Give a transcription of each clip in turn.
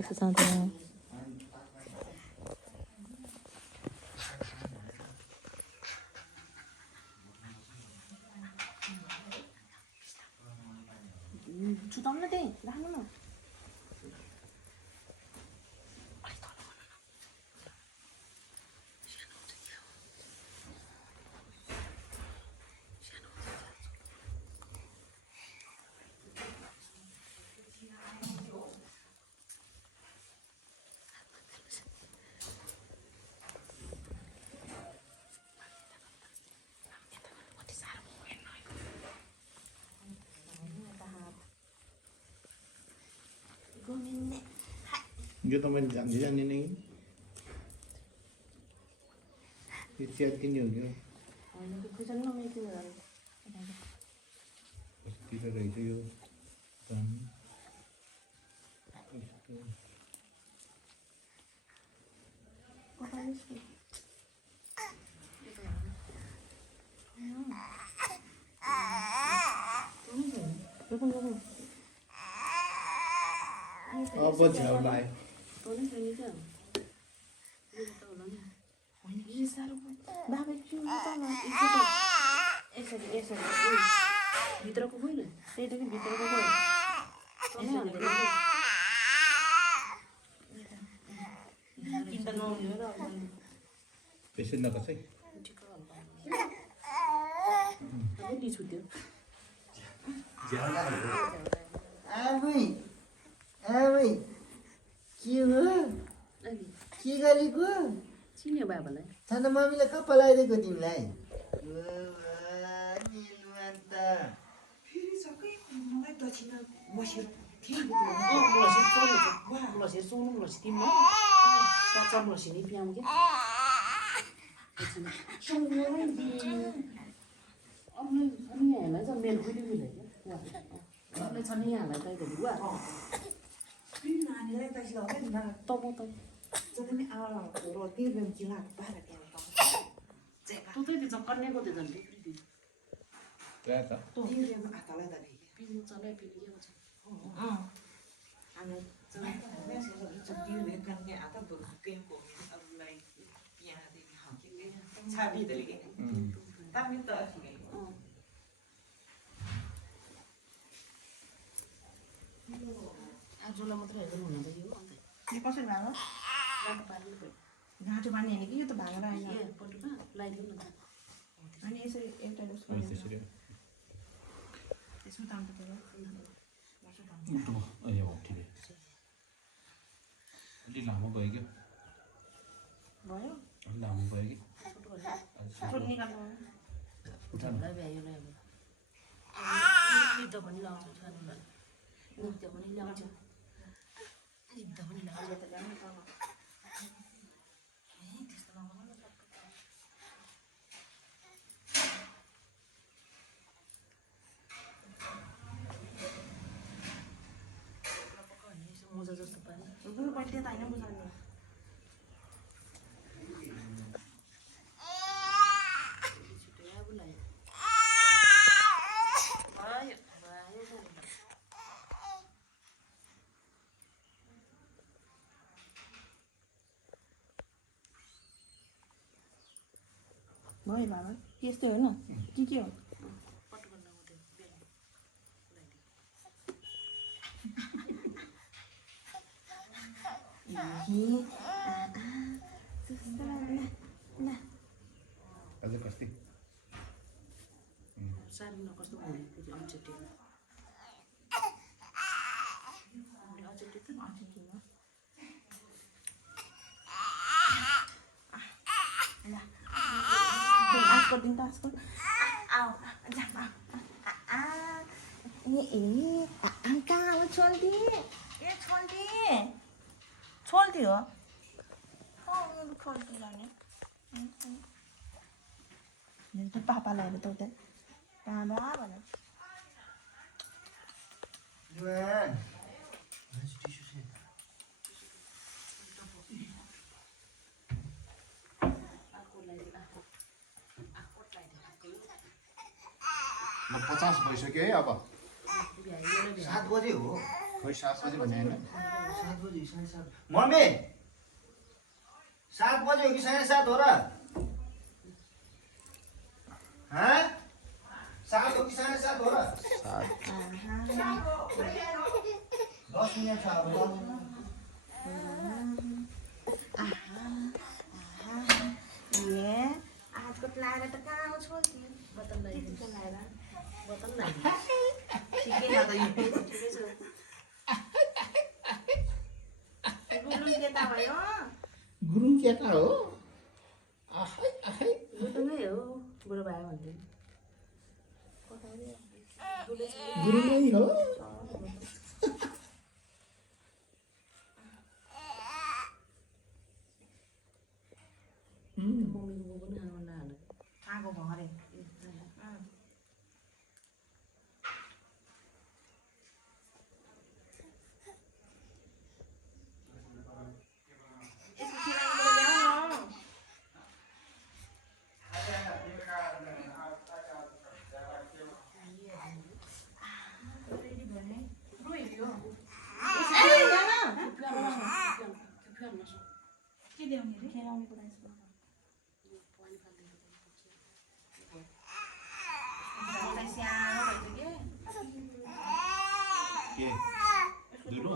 यसो जाँदैन 주담나 돼. 나 하나만. Yo también ya ni ni. Y si alguien yo 그 정도면 그 tira rey yo tan. Apa jauh lai? 너는 되니까. 이게 사람 나베 주잖아. 이거 에서 밑으로 보고 있네. 얘들이 밑으로 보고 있네. 너는 안 돼. 이따 넣으려다. Pesen nak kasih? 어디 주대요? Abi, के हो 아니, के गरेको चिन्यो बाबालाई. छाना मम्मीले कहाँ पलाइदिएको तिमीलाई निलु अन्त फेरि सबै मलाई दक्षिणा बसेर mulai sono mulai timur. Kaca mulai sini piam ke. Semua di. Ông nhà lấy ra miền vui đi này. Ông lấy sang nhà lại đây để đua. फेरि नानीलाई त सिलाउने न To mo to. जति रोटी बेमचिला बाह्र त्यहाँ Tu tu di zakar ne ko de dan de. Ternyata. तिमीले हातलाई त भेट्यो Pinu chale pinu ye macam. हामी तिमीले कन्या हात बुर्केन को अरूलाई यहाँदेखि हकिले छाडिदिँदै के तामी त अथि आजलाई मात्र हेर्नु हुँदैन यो अन्त. यो कसरी भयो रात पानी पऱ्यो. घाँटो पानी होइन कि यो त भाँगर आएन ए पटुमा लाइदिनु न. अनि यसरी एउटा उस Oh, itu sudah. त्यसमा ताम्नु पर्यो Itu, ayo oke deh. Ini lama gak? भयो Lama gak? छोड निकाल्नु Lai भयो lai भयो. नित्य पनि लाउँछ खानुलाई. नित्य पनि ल्याउँछ. नित्य पनि ल्याउँछ त ल्याउनु पर्छ. मोजा जस्तो पानी. गुरु बर्थडे त होइन बुझाउने छिटो या बुलायो. भयो भयो. भयो बाबा यस्तै होइन के हो पट गर्न आउँथ्यो बिहान. Ada pasti. साडी नकस्तो हुने फेरि अचेटी. अचेटी त अचेटीमा. आजको दिन त आजको आऊ कहाँ हो छोल्दी ए छोल्दी हो छोल्दी जाने पापालाई हेरेर त उता कहाँ भने जुवान Nah, 50 पैसा के अब 7 बजे हो खोइ 7 बजे भने हैन 7 बजे 7:30 मम्मी 7 बजे हो कि 7:30 हो र 7 हो कि 7:30 हो र 10 मिनट छ अब ये आजको लाएर त कहाँ आउँछ बतन लगाइदिन्छु लाएर बतन लगाइदिन्छु ठिकै छ त यो ठिकै छ गुरुङ केटा भयो गुरुङ केटा हो आहै आहै गुरुङै हो बुढो भयो भन्दै गुरुङै हो मम्मीको पनि खानु नहाल्नु कहाँको भरे के ल्याउने रे खेलाउने कुरा सानो भइसक्यो के दुलो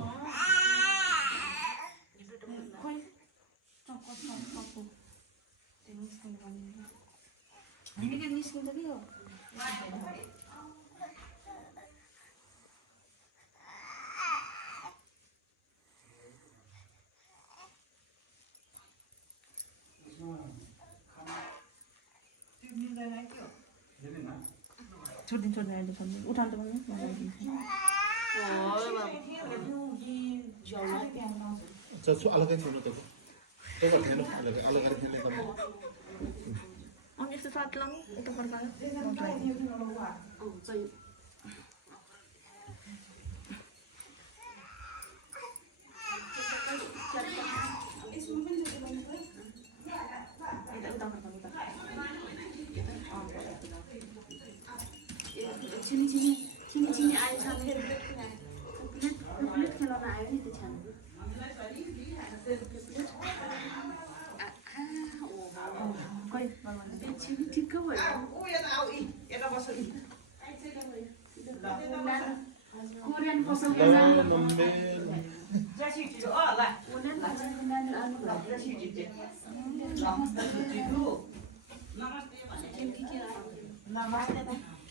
खोइ निस्किन्छ निस्किन्छ कि हो छोडिदिनु छोडिदिनु उठाउनु त भन्नु चल्छु अलगै थिएन त त्यो थिएन अलगै थिएन त अनि यस्तो साथ लाउनु यता फर्काएर चिनी चिनी चिनी चिनी आयो सानो प्लेट खेलाउन आयो नि त्यो छानो खोइ चिनी ठिक्क भयो कोरियन पसलको नानी कोरियन पसलको नानी आउनु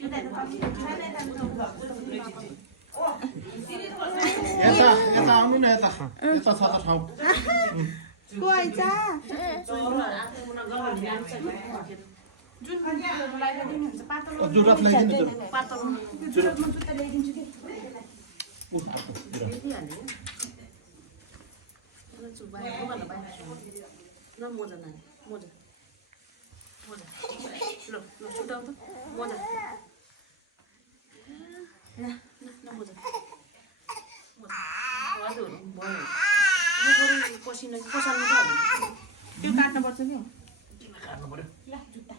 यता यता आउनु न यता यता छ त ठाउँ को आइछ जुन खानेलाई दिनुहुन्छ पातलो जुरात ल्याइदिनु त पातलो जुरातमा जुत्ता ल्याइदिन्छु कि न मोजा नानी मोजा मोजा ल ल छुटाउ त मोजा ल ल मोजा हजुर भयो यो गरी पसिना पसाल्नु त त्यो काट्नुपर्छ नि काट्नु पर्यो ल जुत्ता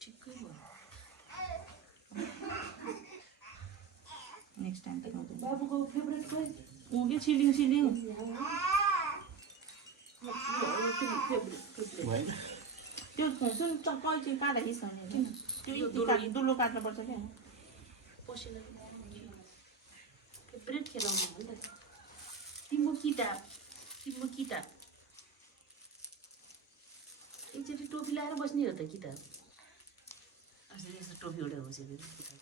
ठिकै भयो नेक्स्ट टाइम त गाउँदैन बाबुको फेभरेट खोइ ऊ के छिलिङ छिलिङ भएन त्यो सुन चक्कै चाहिँ काँडा हिस्काउने त्यो दुलो काट्नुपर्छ क्या पसिना फेभरेट खेलाउनु हो नि त तिम्रो किताब एकचोटि टोपी लगाएर बस्ने हो त किताब अस्ति यस्तो टोपी एउटा होस् किताब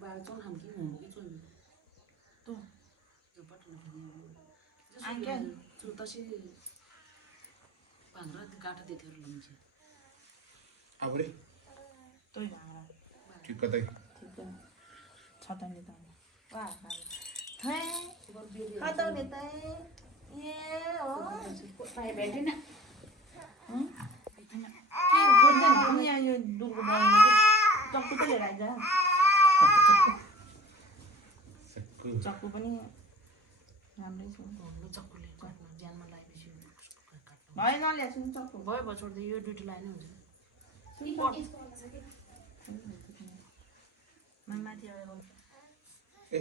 बाह्र चौन हम की हूँ कि चौन तो जो बटन फिर आंके जो तसी 15 गाटा देते हैं लोग अब रे तोइ भाँडा ठिक कतै ठिक छ त नि त वाह थै खतौ नि त ए हो पाए भेटेन हं? के गर्दैन पनि यहाँ यो दुधको बनाउनु चक्कु त लिएर आइज सक्कु चक्कु पनि राम्रै छ भन्नु चक्कुले काट्नु ज्यानमा लगाएपछि भयो नल्याएको नि चक्कु भयो भयो छोड्दै यो ड्युटी लाने हुन्छ माथि आएर ए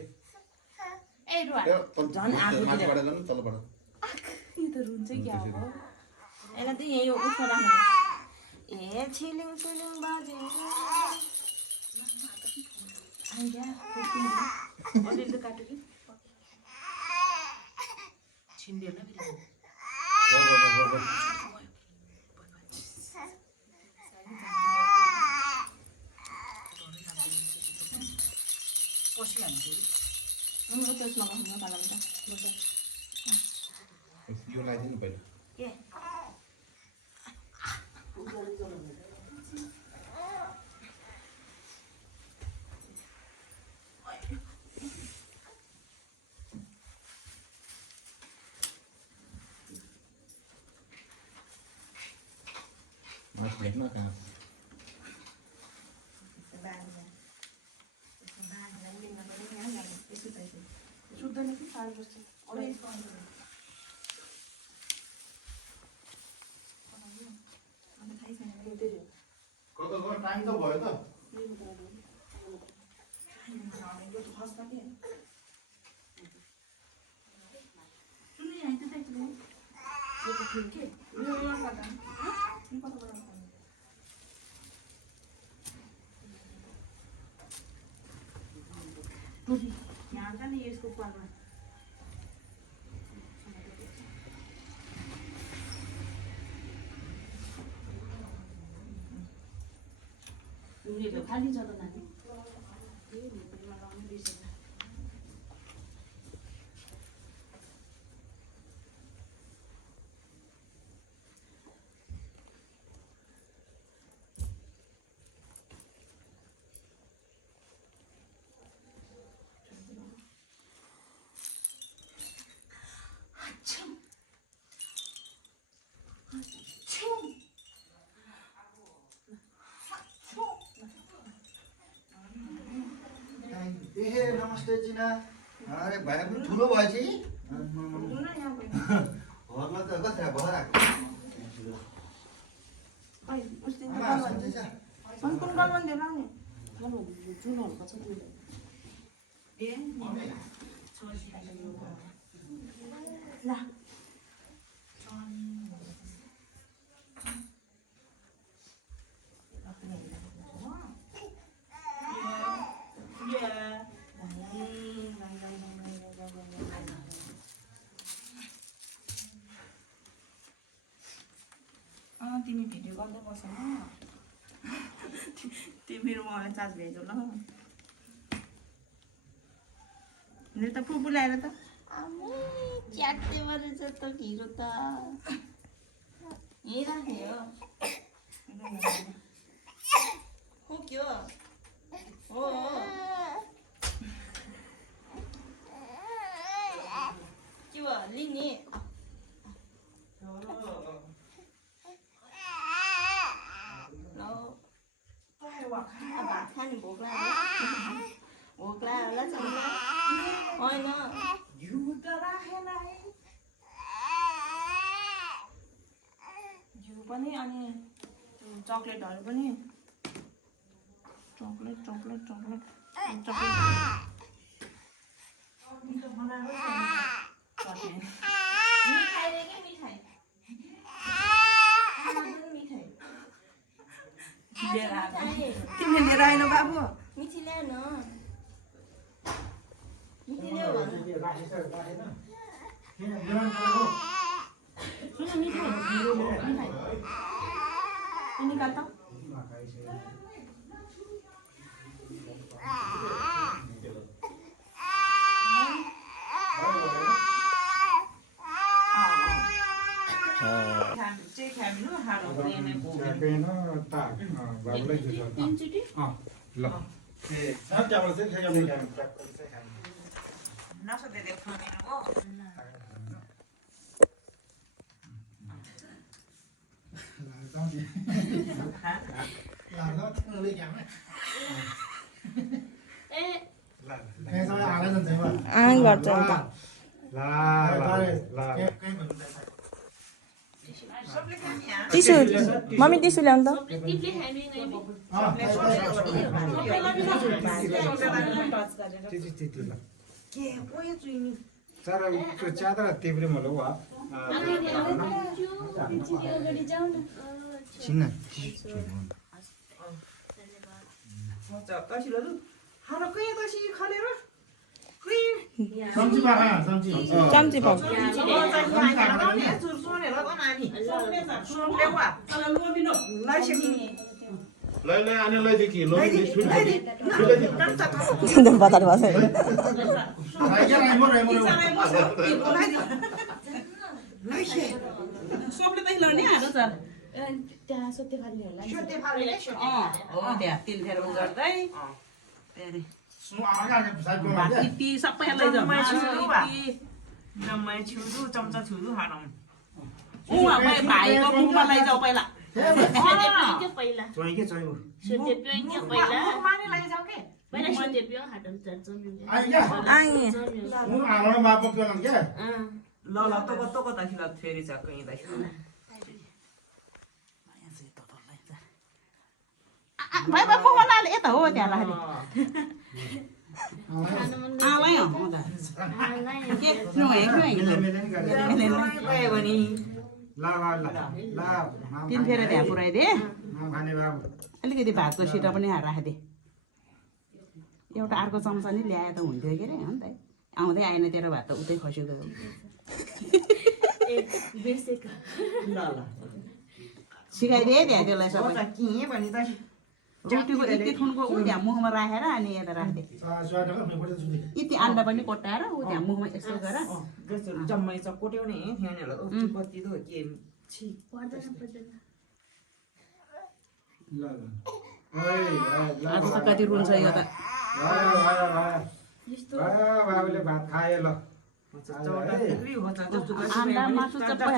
ए रुवा यो झन् आगो माथिबाट गर्नु तलबाट यो त रुन्छ क्या हो यसलाई चाहिँ यही उसमा राख्नु ए छिलिङ छिलिङ बाजे आइजा अलिअलि त काट्यो कि छिन्दियो होला फेरि गर पसिहाल्छ उनीहरू त्यसमा गर्नु पाला त यो लगाइदिनु पहिला के माथि हेर्न कहाँ सुत्दैन कि साह्रो बस्छ कता गयो टाइम त भयो त यहाँ छ नि यसको पालमा उनीहरू खाली छ त नानी लगाउनु बिर्सेन ए नमस्ते चिना अरे भाइ पनि ठुलो भएछ घरमा त कता भएर आएको कुन गलमा दिएर आउने जुनहरूको छ दुईवटा ए ल तिमी भिडियो गर्दै बस न तिम्रो मलाई चार्ज भेजौ ल मेरो त फुपू ल्याएर त च्याटे गरेछ त हिरो त यहीँ राख्ने हो के हो के भयो लिने भात खाने भोक लाग्यो होला चन्द्र होइन घिउ त राखेन है घिउ पनि अनि चक्लेटहरू पनि चक्लेट मिठाई रे के मिठाई तिमीले लिएर आएन बाबु मिठी ल्याए न मिठी ल्याऊ सुन मिठाई निकाल त Samji. Là nó thằng lấy giảm đấy. Cái sao à lấy dần dần vào. Ai गर्छ नि त टिसु मम्मी टिसु ल्याउनु त टिपले खाने नै Cara cadra tibre malo wa. Chính Samji bác à, Samji. चम्ची पाउ Lấy anh lấy gì kì lấy đi xuống đi. đừng vào thật vào rồi Này cái này mua này mua này. त्यहाँ सोते फाल्नेहरूलाई तिल फेर उ गर्दै Xuống áo ra thì sai quên rồi. ती सबैलाई भाइको मुखमा लैजाऊ पहिला सोते पहिला Rồi cái chơi rồi. सोते पियो पहिला पहिला सोते पियो हाटम चर्च Ai nhá. आएँ Xuống áo nó mà bọc làm chứ. भाइ बाबु मलाई यता हो त्यहाँ राख्ने आलाई हो त के नुहे तिन फेर त्यहाँ पुऱ्याइदिए अलिकति भातको सिटा पनि राखिदिए एउटा अर्को चम्चा नि ल्याए त हुन्थ्यो के अरे हो नि त आउँदै आएन तेरो भात त उतै खसेको सिकाइदिए त्यहाँ त्यसलाई सबै रोटीको यति थुनको ऊ त्यहाँ मुखमा राखेर अनि यता राखिदिए यति अन्डा पनि कोट्टाएर ऊ त्यहाँ मुखमा यस्तो गर आज त कति रुन्छ यो त बाबुले भात खाए ल अन्डा मासु सबै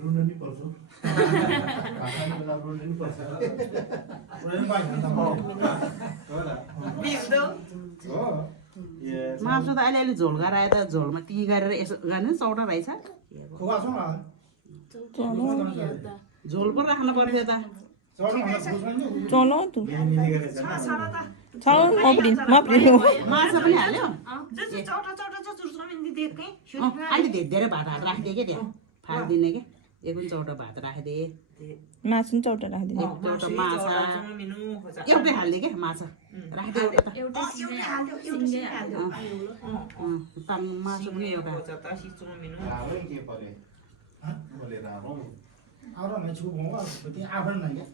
रुनु नि पर्छ रुनु नि पर्छ रुनु पाइन्छ हो मासु त अलिअलि झोल गराए त झोलमा ती गरेर यसो गर्ने चौडा रहेछ Khóa xuống nào. झोल पो राख्नु पर्थ्यो त Cho nó là xuống xuống. चलो त माछा पनि हाल्यो अलि धेरै भात हालेर राखिदिएँ कि त्यहाँ फालिदिने कि एक पनि चौटो भात राखिदिएँ मासु पनि चौटो राखिदिएँ एउटा माछा एउटै हालिदिएँ क्या माछा राखिदिएँ एउटा त मासु पनि एउटा रामै के परे बोले रामौ Áo này chú bố vào cái áo hơn này nhé.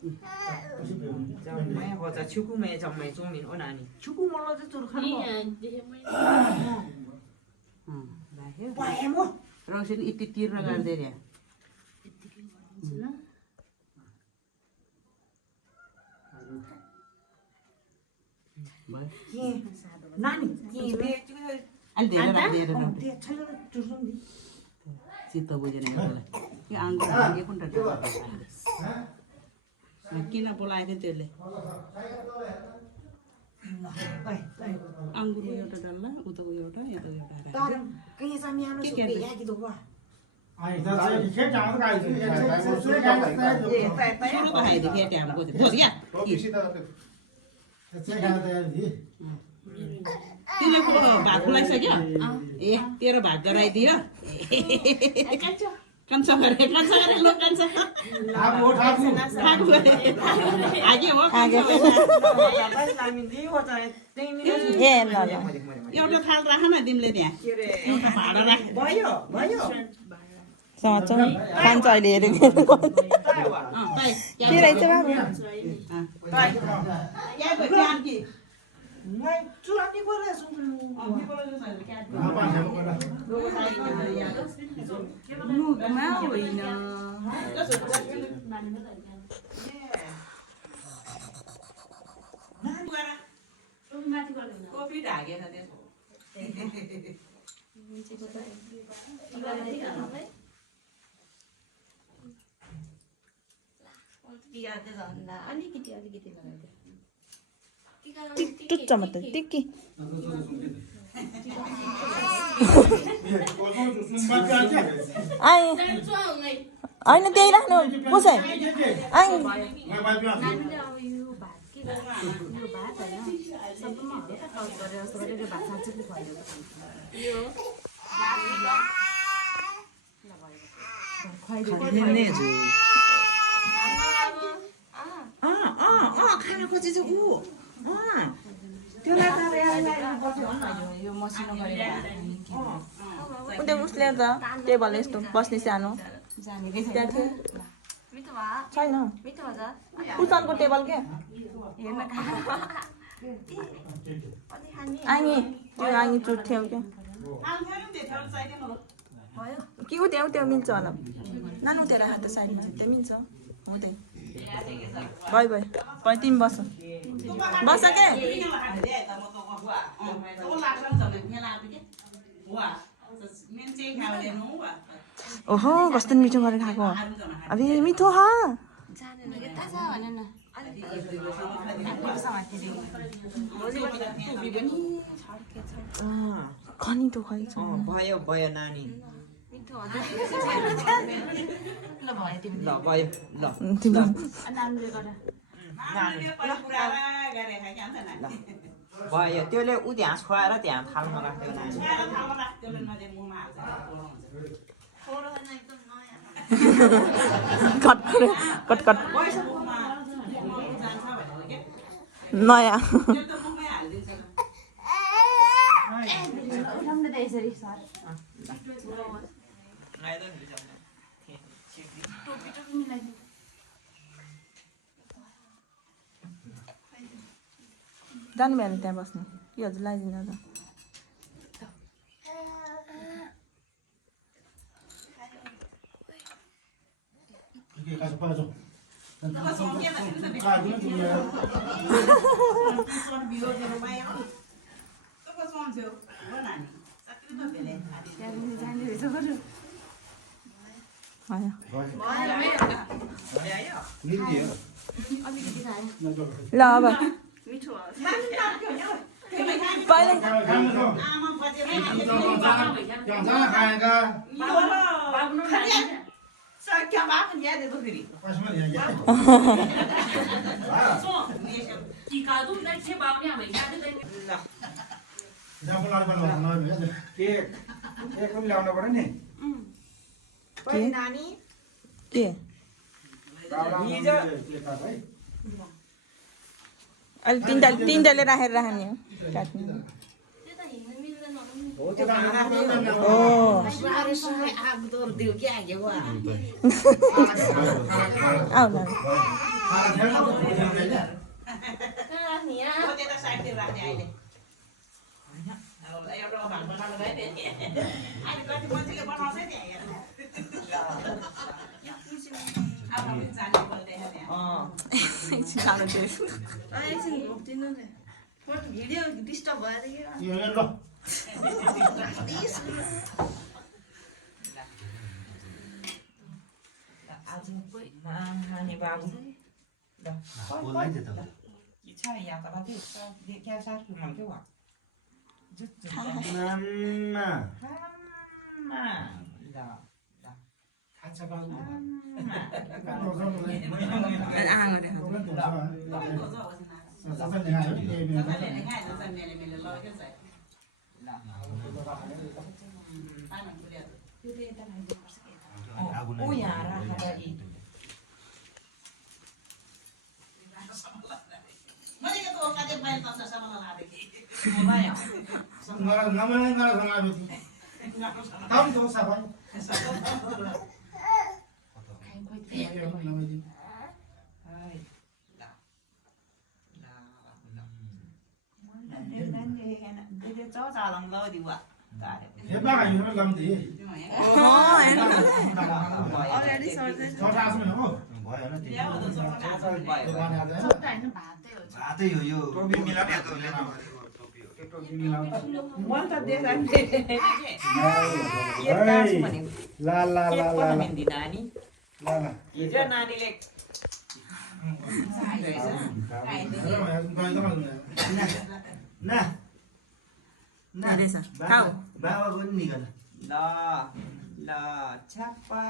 रौसिन यति तिर्न गर्दै त्यहाँ अलि धेरै राखिदिएर चित्त बुझेन एउटालाई यो आङ्गुर हाल्ने कुन किन बोलाएको थियो त्यसले आङ्गुरको एउटा डल्ला उताको एउटा यताको एउटा Ai ta chơi thì chết cháu cái gì? सुरु त खाइदियो फेरि त्यहाँ बोझ्यो क्या Chết cái gì? तिमीले भात खुलाइसक्यो ए तेरो भात गराइदियो कान्छ गरे लो कान्छ Áo आगे हो ए ल एउटा थाल राख न तिमीले त्यहाँ एउटा भाडा राख खान्छ अहिले हेरेको के रहेछ बाबु कोपी ढाकेछ त्यसको अलिकति अलिकति लगाइदियो टुच्च मात्रै टिक्की आएँ होइन त्यही राख्नु कसै आएँ नानीले अब यो भात के यो भात होइन सबैमा धेरै टच गरेर जस्तो गरेर यो भात साँच्चै भयो खाना खोजेछ ऊ यो मसिनो गरेर उता उसले त टेबल यस्तो बस्ने सानो त्यहाँ थियो छैन उसानको टेबल के आङी त्यो आङी चुट्थ्यौ क्या कि उ त्यहाँ मिल्छ होला नानु उता राख त साइडमा त्यहाँ मिल्छ हुँदै भयो भयो भयो तिमी बस बस के ओहो कस्तो मिठो गरेर खाएको अब मिठो हा खनितो खै भयो भयो नानी ल भयो तिमी ल भयो ल नानीले गर्दा भयो त्यसले ऊ हाँस खुवाएर त्यहाँ थालमा राख्थ्यो नानी कट कट नयाँ उठाउनु त यसरी सर टोपी टोपी मिलाइदिनु जानु भएन त्यहाँ बस्नु कि हजुर लगाइदिनु त ल अब केक पनि ल्याउनु पर्यो नि के अहिले तिनटाले राखेर राख्ने हो काट्ने आऊ ल भिडियो डिस्टर्ब भएर नानी बाबु इच्छा या तर त्यो क्या सार कुमार के वा आम्मा ऊ यहाँ राखेर भातै हो यो ला ला ला ला नानी हिजो नानीले 이래서 가오. बाबा पनि निकाल ल ल छ्याप्पा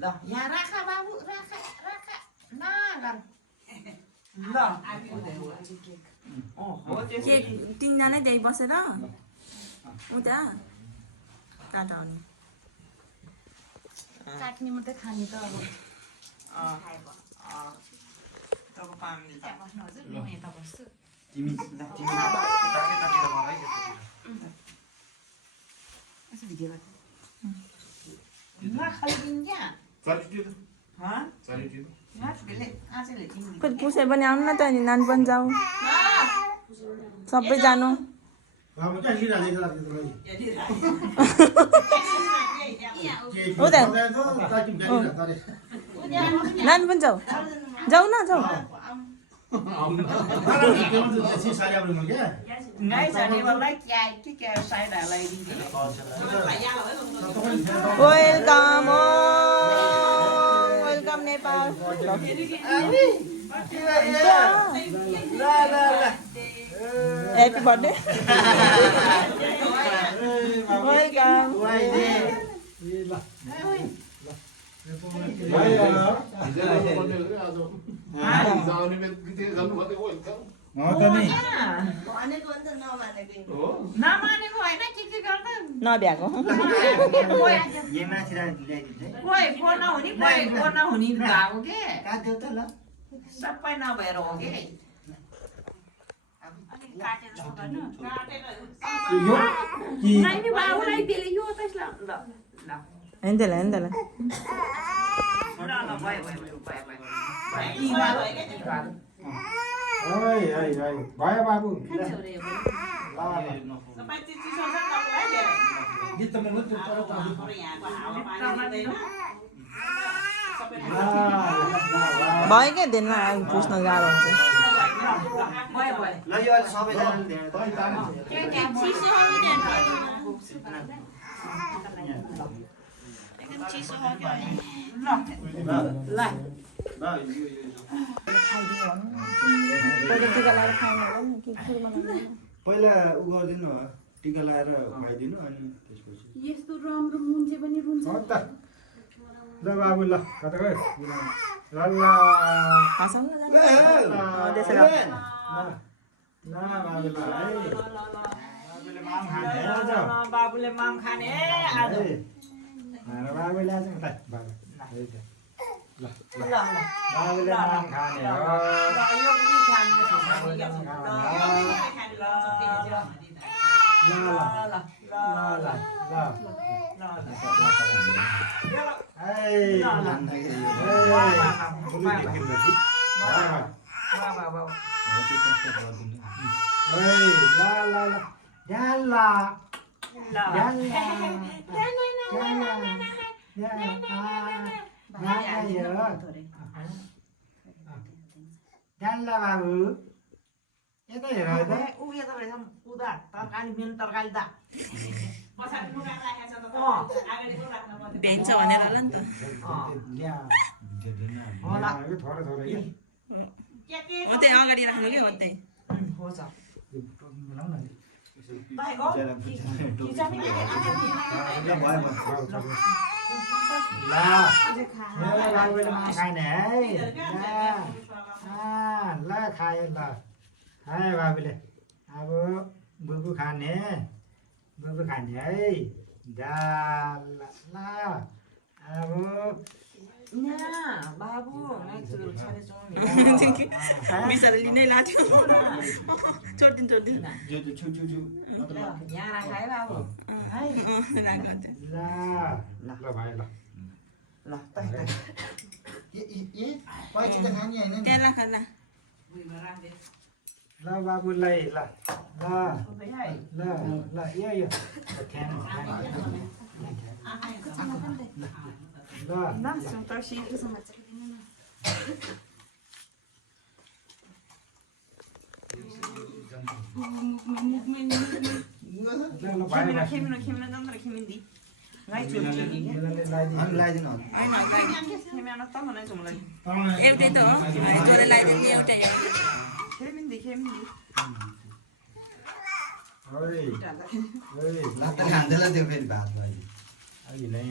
ल यहाँ राख बाबु राख राख नागन ल ओहो के तिनजना त्यही बसेर उता काट आउने काट्ने मात्रै खाने त अब तब पानी त्यहाँ बस्नु हजुर म यता बस्छु तिमी यतातिर गर है यसो भिडियो गर्छु Nga khalidin niya. चालिस दिनु Ha? चालिस दिनु Nga bili. Asile tinggi. खुद पुसे पनि आउनु न त अनि नान पनि जाऊ सबै जानु अब क्या लिइरहेको छ हो त नान पनि जाऊ जाऊ न जाऊ Ngay sani wallahi kiai ki kiai sai da lai di. Welcome welcome Nepal happy birthday welcome जाने में किती गर्नु भएको हो त नि Na maनेको हैन के गर्दा नभ्याएको यहाँ माथि ल्याइदिन्छ कोही को नहुनी कोही को नहुनी भएको के काट्यो त ल सबै नभएर हो के यो कि नानी बाबुलाई दिले यो त्यसला ल ल हिँड्दैला ल ल भयो भयो ओइ हाय हाय भयो बाबु खान्छ रे यो गीत म लु भयो क्या दिनमा पुस्न गाह्रो हुन्छ भयो भयो ल यो अहिले सबैजनाले ध्यान ल पहिला टिका लगाएर खानु होला नि कि सुरुमा लगाउनु पहिला उ गरिदिनु हो टिका लगाएर खुवाइदिनु अनि त्यसपछि यस्तो राम्रो मुन्जे पनि रुन्छ हो त ल बाबु ल कता गयो ल ल हँसाउन त्यसो ल बाबु ल है बाबुले माम खाने आज बाबुले माम खाने आज बाबुले आज ल बाबु ल ल ल बाबुले माम खाने हो यो पनि खाने ल ल बाबु यता हेर त ऊ यता रहेछ उदा तरकारी मेन तरकारी दा भ्याइन्छ भनेर होला नि त थोरै थोरै हो त्यही अगाडि राख्नु क्या हो त्यही हो छ बाबुले माम खाने है ल खायो ल खायो बाबुले अब बुबु खाने है दाल ल अब बाबु बिस्तारै लिनै लाग्थ्यो छोडिदिनु यहाँ राख है बाबु ल ल भयो ल ल पछि त खाने होइन नि त्यहाँ राख ल ल बाबुलाई ल ल ल ल यो खानु ल खेमिन जान्छ खेमिन्दी अनि लगाइदिनु एउटै त हो जोले लगाइदिनु एउटा लात्ता खाँदैलाई त्यो फेरि भात भयो अहिले नै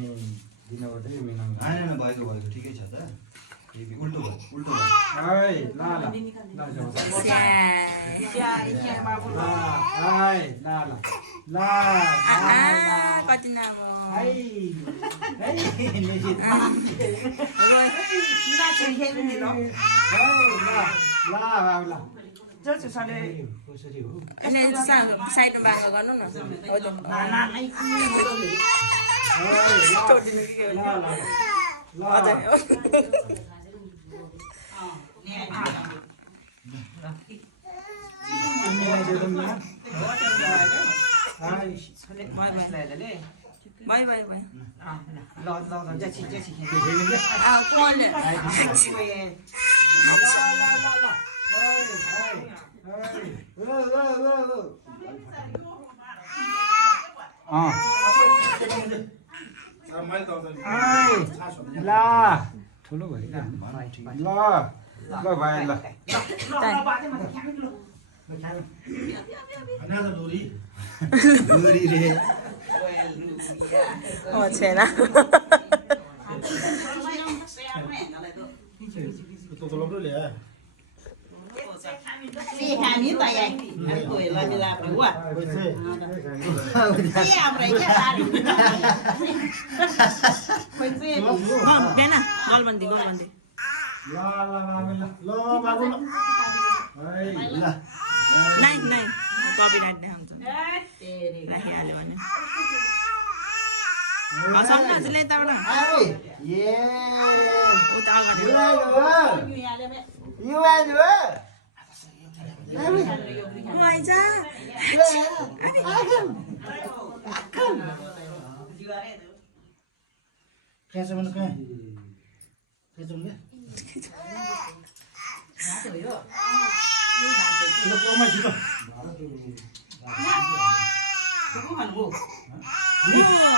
दिनबाटै मिलाउनु होइन भएको ठिकै छ त उल्टो भयो उल्टो भयो है ल ल ल कति नआब साइडमा बाँको गर्नु न बाई बाई बाई ल ठुलो भयो ल ल भयो ल डोरी रे छैन Kami tayang, aku lagi lapar buat. Siapa mereka tadi? बेना गलबन्दी गलबन्दी नाइ नाइ कपिराइट देखाउँछ राखिहाल्यो भने हँसाउनु हजुरले यताबाट उता अगाडि को आइज कैसे मन कहाँ कैसे मन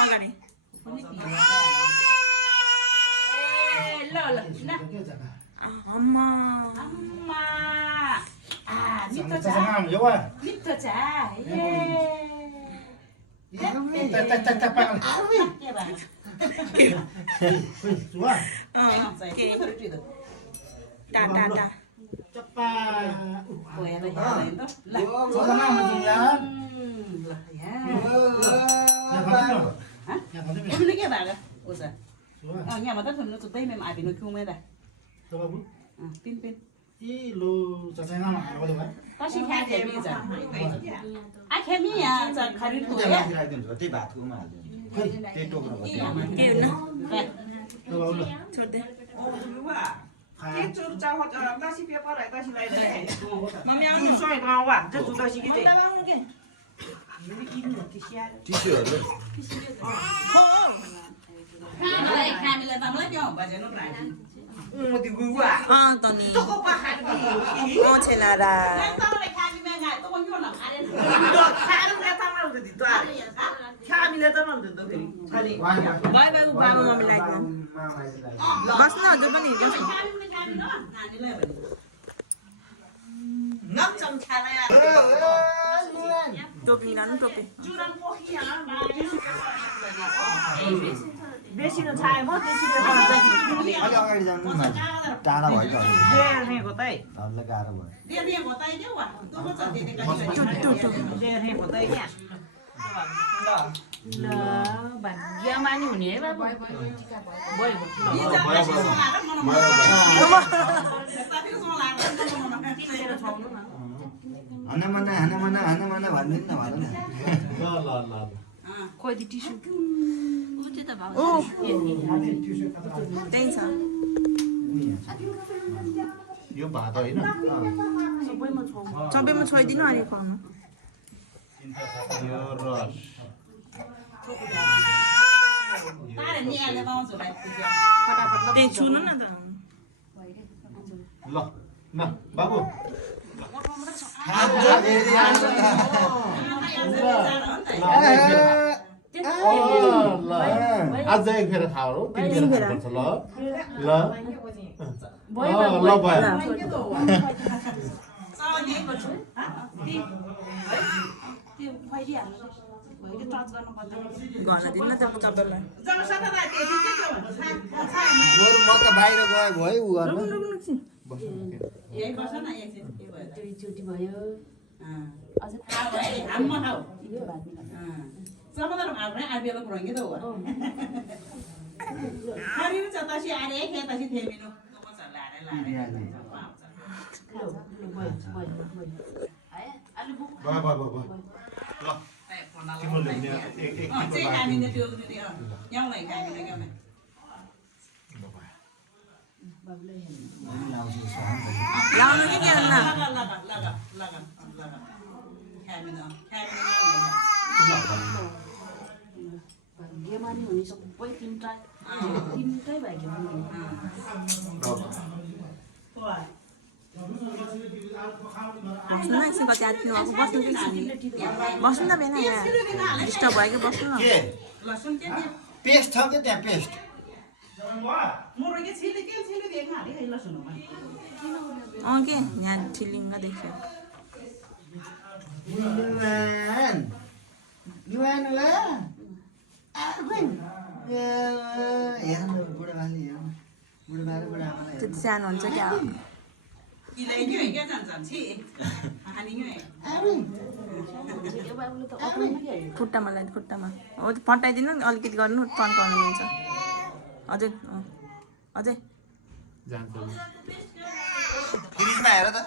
अगाडि अम्मा Tata Nhà mà tất phần nó tụt tay mềm ải vì nó kêu mê đây. Pin pin. Có xin khai thế bây giờ. Ai khai mi à, giờ khai đi tuổi á. त्यही भातकोमा हाल्दिनु त्यही टोक्रो के हुन्न छोड दे मम्मी आउनु टिस्युहरू Kamilah tamlah nyo, baca no berani. तनी छेनारा Tamlah kami mengat, tu pun jual nak ada. By by बाबा मम्मीलाई बस्न हजुर पनि बस्नु टोपी लानु टोपी बेसी नछाए म त्यसै अलि अगाडि जानु न टाढा भयो बेर्नेको तै हामीलाई गाह्रो भयो Dia dia kota ini wah, tu pun jadi dekat. बेर्नेको तै क्या ल भाग्यमा नि हुने है बाबु भयो Dia jangan semangat mana. Tapi semua हाना भनिदिनु न भन न खोइदि टिस्यु त्यही छ यो भात होइन सबैमा छोइदिनु अनि खुवाउनु यो रस Tarik ni ada bawang sudah. त्यही छुनु न त ल न बाबु त्यो ल आज एक फेर खाऊ हो 3 फेर खानुपर्छ ल ल ल भयो दिएको छु त्यो फैलिहाल्नु भइले टच गर्नु पर्दैन गर्न दिनु न त तपाईँलाई जब सदा त्यति के हो बरु म त बाहिर गए भयो उ गर्न यही बस न एकछिन के भयो त्यो चुटी भयो अझ खाऊ है हाम्म खाऊ समाधान भाग पनि आबेला पुऱ्याउँगे त हो खरियो चतासी आरे के तसी थेमिनो तो मसा लारे लारे भयो ल तिमीले नि एक चाहिँ हामीले त्यो ल्याउनै हामीले ल्याउनै लाउनु कि के लगा खामिनो भाग्यमानी हुने सबै तिनटै भाग्यमानी हुने बस्नु न एकछिन कति आत्नु भएको बस्नु कि बस्नु न बेना यहाँ डिस्टर्ब भयो कि बस्नु न के लसुन के पेस्ट छ के त्यहाँ पेस्ट मोरो के छिले दिएको हाले है लसुनमा के यहाँ ठिलिङ्ग देख्यो निवान ल आफै हेर्नु बुढाबाले हेर्नु बुढाबाले बुढाआमालाई त्यो सानो हुन्छ क्या इलाई के के जान्छ छि हानि के खुट्टामा लाइन खुट्टामा हो त्यो फटाइदिनु नि अलिकति गर्नु तन्काउनु मिल्छ अझै अझै जान्छ फ्रिजमा हेर त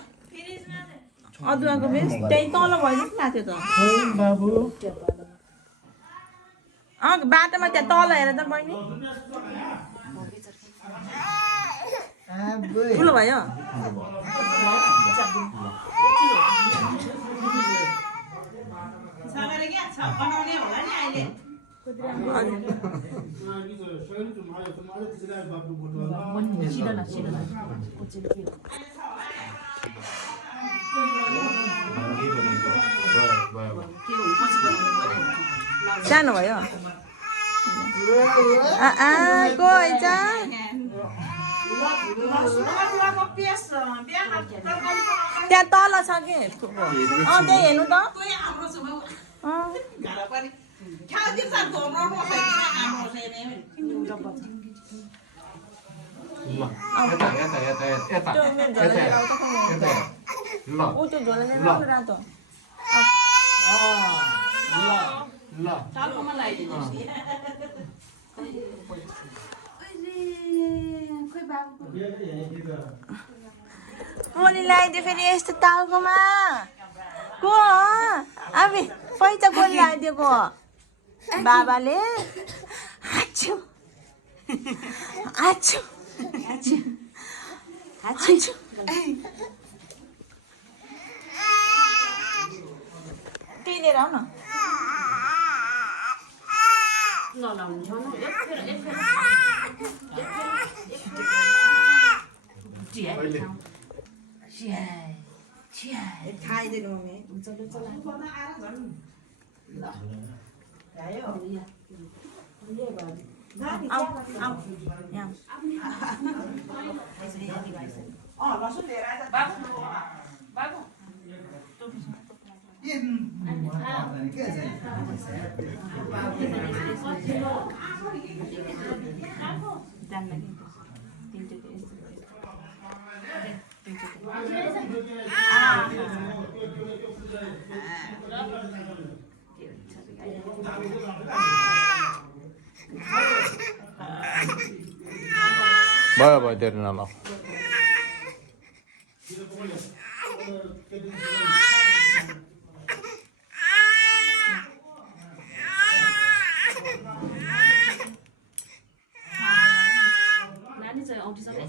अदुवाको बेस त्यही तल भयो नि त्यो त बाबु बाटोमा त्यहाँ तल हेर त बहिनी ठुलो भयो सागरे के छ बनाउने होला नि अहिले सानो भयो गएछ त्यहाँ तल छ कि त्यही हेर्नु त ऊ त्यो झोला रातो मैले लगाइदियो फेरि यस्तो टाउकोमा को अब पैसा कसले लगाइदिएको बाबाले आछु आछु आछु आछु त्यही लिएर आऊ न खाइदिनु मम्मी लसुन लिएर आएछ बाबु बाबु के भयो भयो तेरो नलाऊ नानी चाहिँ औँठी सबै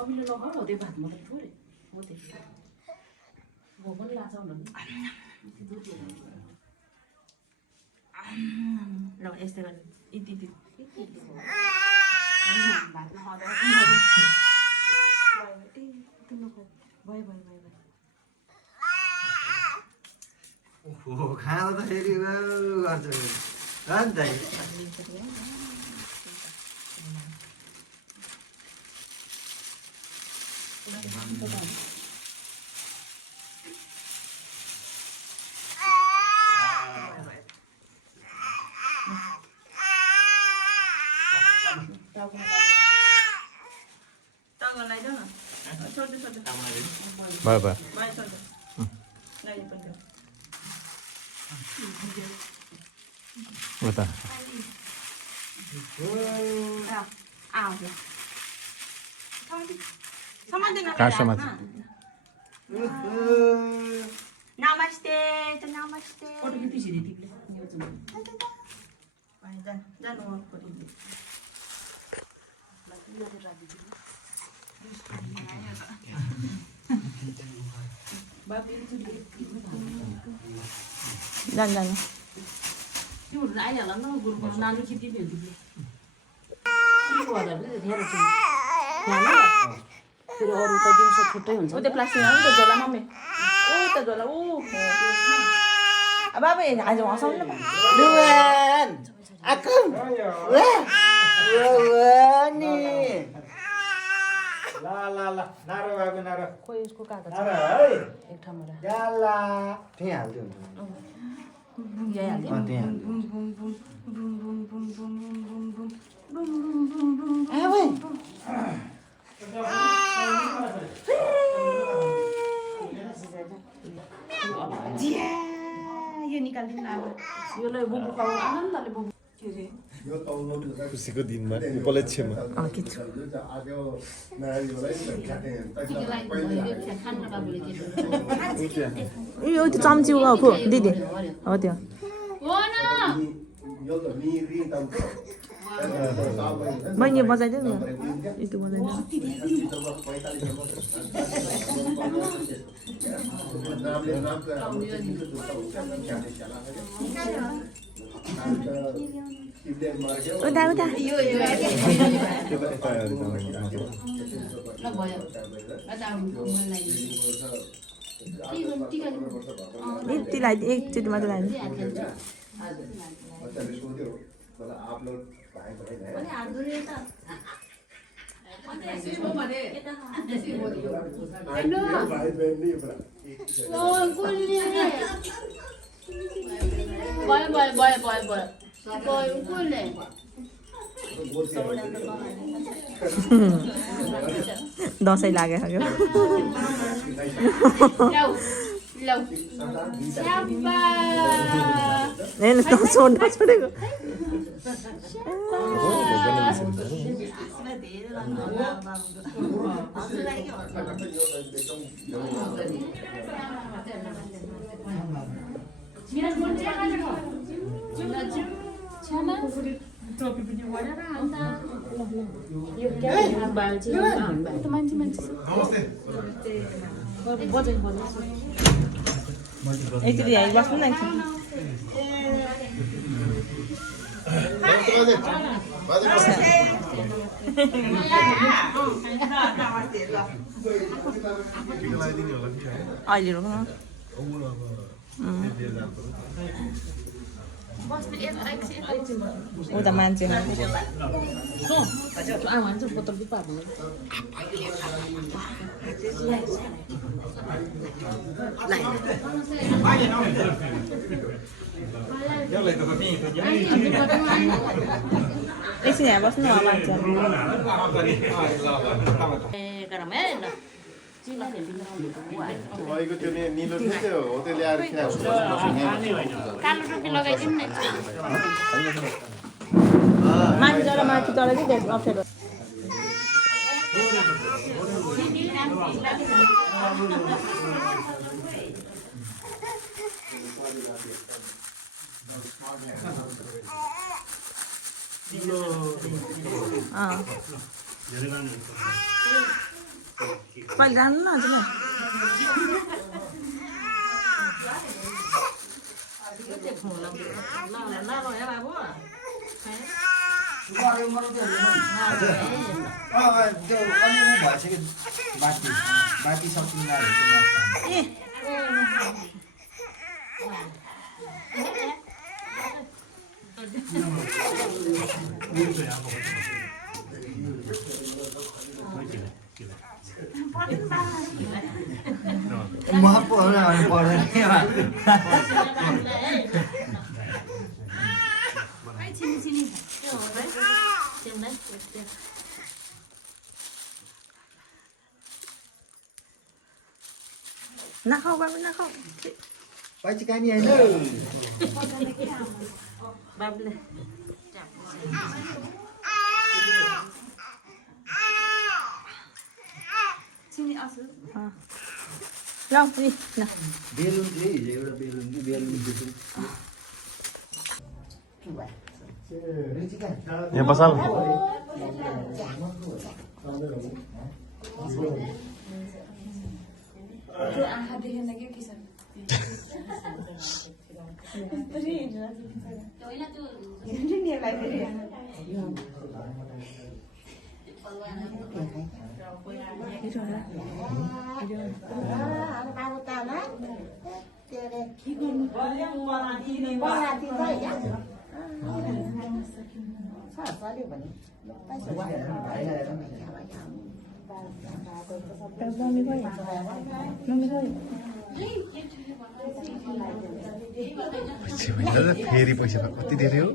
अभिले लगाऊ हुँदै भात मलाई थोरै हो त्यो म पनि लाग्छ होला ल यस्तै गर्ने यति यति भातमा गर्दाखेरि गर्छु हो नि त भयो भयो उता कहाँ समाज नमस्ते नमस्ते फोटो भी पीछे देती है जान जान त्यो आइहाल्ला नि त गुरुको नानी खिच्दै भेट्दै फेरि अरू त दिउँसो छुट्टै हुन्छ ऊ त्यो प्लास्टिक हाल्नु त झोला मम्मी ऊ त झोला ऊ बाबा आज हँसाउनु न दुवान आकम नि ला ला ला नारो बाबु नारो खोइ यसको कागज नारो है एक ठाउँमा राख याला त्यही हाल्दियो यही हाल्दियो त्यही हाल्दियो यो निकाल्दिनु न अब यसलाई बुबु खाऊ आनन्दले बुबु खुसीको दिनमा उपलक्ष्यमा यो त्यो चम्ची ऊ हो दिदी हो त्यो बहिनी बजाइदियो नि यस्तो बजाइदियो उता उता यति लगाइदियो एकचोटि मात्रै लगाइदियो दसैँ लागेको हेर्नु नछोडेको एकचोटि यहाँ बस्नु न अहिले रोक्नु उता मान्छे बोतल भी पार्नु एकछिन यहाँ बस्नु न मान्छे भएको त्यो निलो थियो हो त्यो ल्याएर कालो टोपी लगाइदिनु न माथि चढ माथि चढ कि त्यहाँ अप्ठ्यारो पहिले जानु न हजुर त्यो अलि उ भएछ कि बाटी सकिँदा म पढ्दैन नाखाऊ बाबु नाखाऊ पछि कहाँ नि होइन बाबुले ल नि ल बेलुन थियो हिजो एउटा बेलुन कि बेलुन यहाँ बसाल आँखा देखेन के के छ फेरि पैसा कति धेरै हो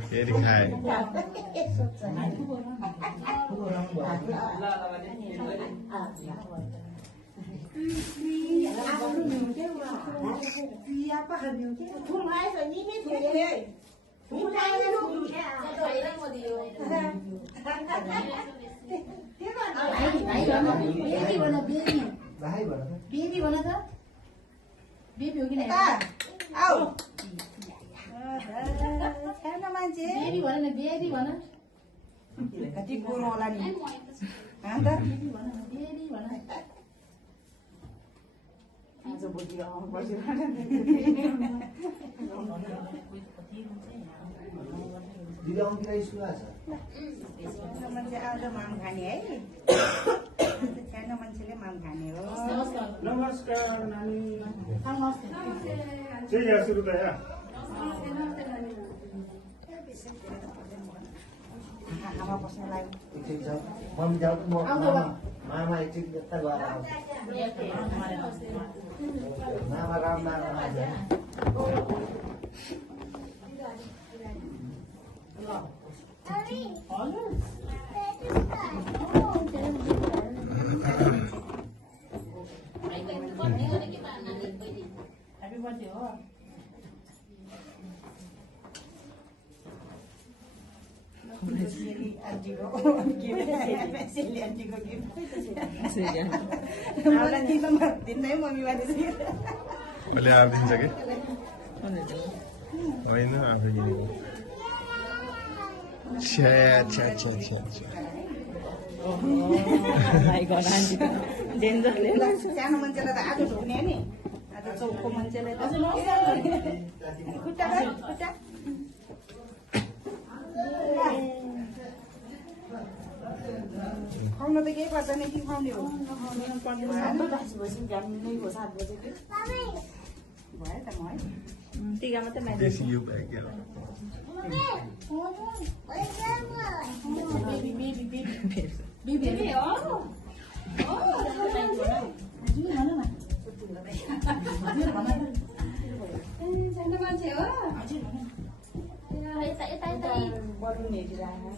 फेरि खाए बेबी भन त बेबी हो कि नहीं बेबी भन न बेबी भन कति गोरो होला नि बेबी भन आज बुद्धि दिदी अङ्किरा स्कुल आएको छ मान्छे आज माम खाने है सानो मान्छेले माम खाने हो नमस्कार नानी नमस्ते यहाँ सुरु त यहाँ हावा बस्नलाई एकछिन छ मम्मी जाऊ म मामा एकछिन यता गएर आउँछु मामा राम मामा हैप्पी बर्थडे हो आन्टीको आन्टीको दिँदै मम्मी बाजे मैले आफ दिन्छ कि होइन आफै किनेको छ्या छ्या छ्या छ्या सानो मान्छेलाई त आज झुक्ने नि आज चौकको मान्छेलाई त खुट्टा खुट्टा खुवाउन त केही पर्दैन कि खुवाउने हो भयो त म है टिका मात्रै बेसी यो भयो क्या बेबी हो सानो मान्छे हो यता यता यता बलुन हेरिरहेको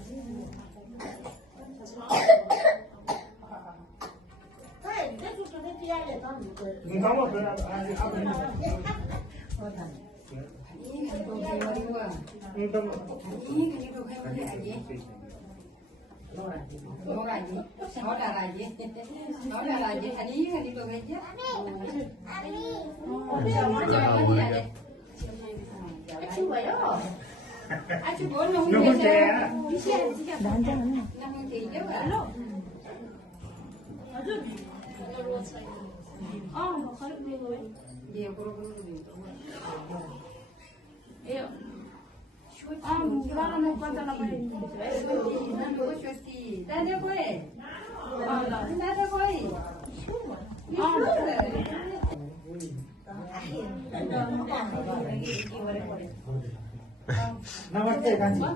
नमस्ते कान्छी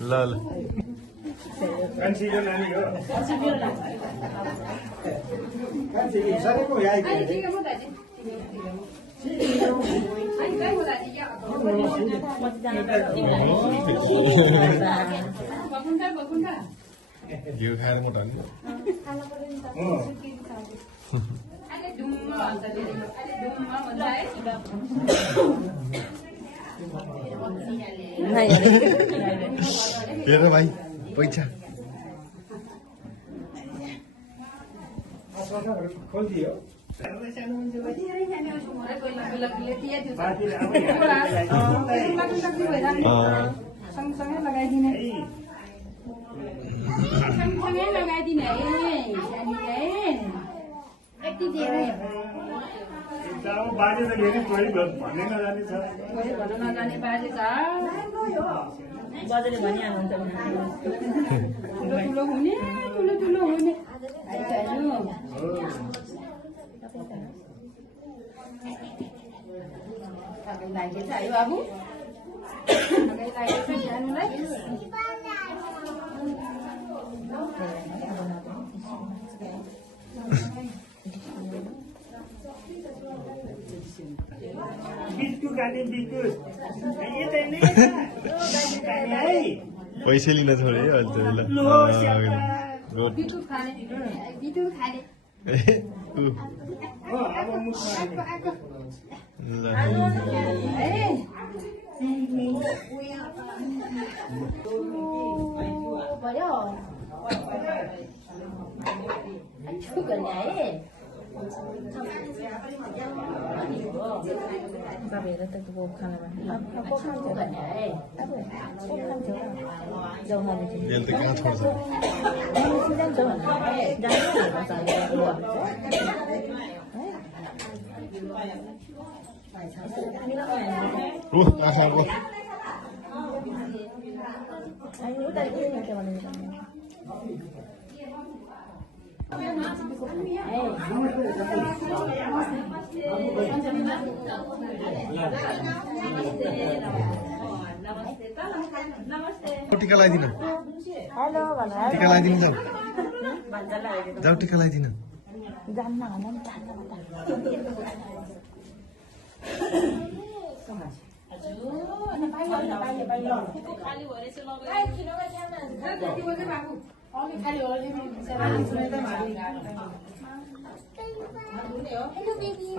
ल ल कान्छीको नानी हो कान्छी सरेको आइको घिउ खाएर मोटा नि हेर भाइ पैसा खोलिदियो सँगसँगै लगाइदिने सँगसँगै लगाइदिने यति धेरै बाजे त फेरि कोही भन्ने नजाने छ कोही भन्न नजाने बाजे छ बाजेले भनिहाल्नुहुन्छ ठुलो ठुलो हुने ठुलो ठुलो हुने लागेछ है बाबु लागेछ सानोलाई बिस्कुट खाने बिस्कुट पैसा लिन छोडे है अहिले त ल बिस्कुट खाने बिस्कुट खाने भयो तपाईँहरू त खानामा यसले त कहाँ छोड्छ आँखाको टिका लगाइदिनु टिका लगाइदिनु जाऊ टिका लगाइदिनु Hello, baby.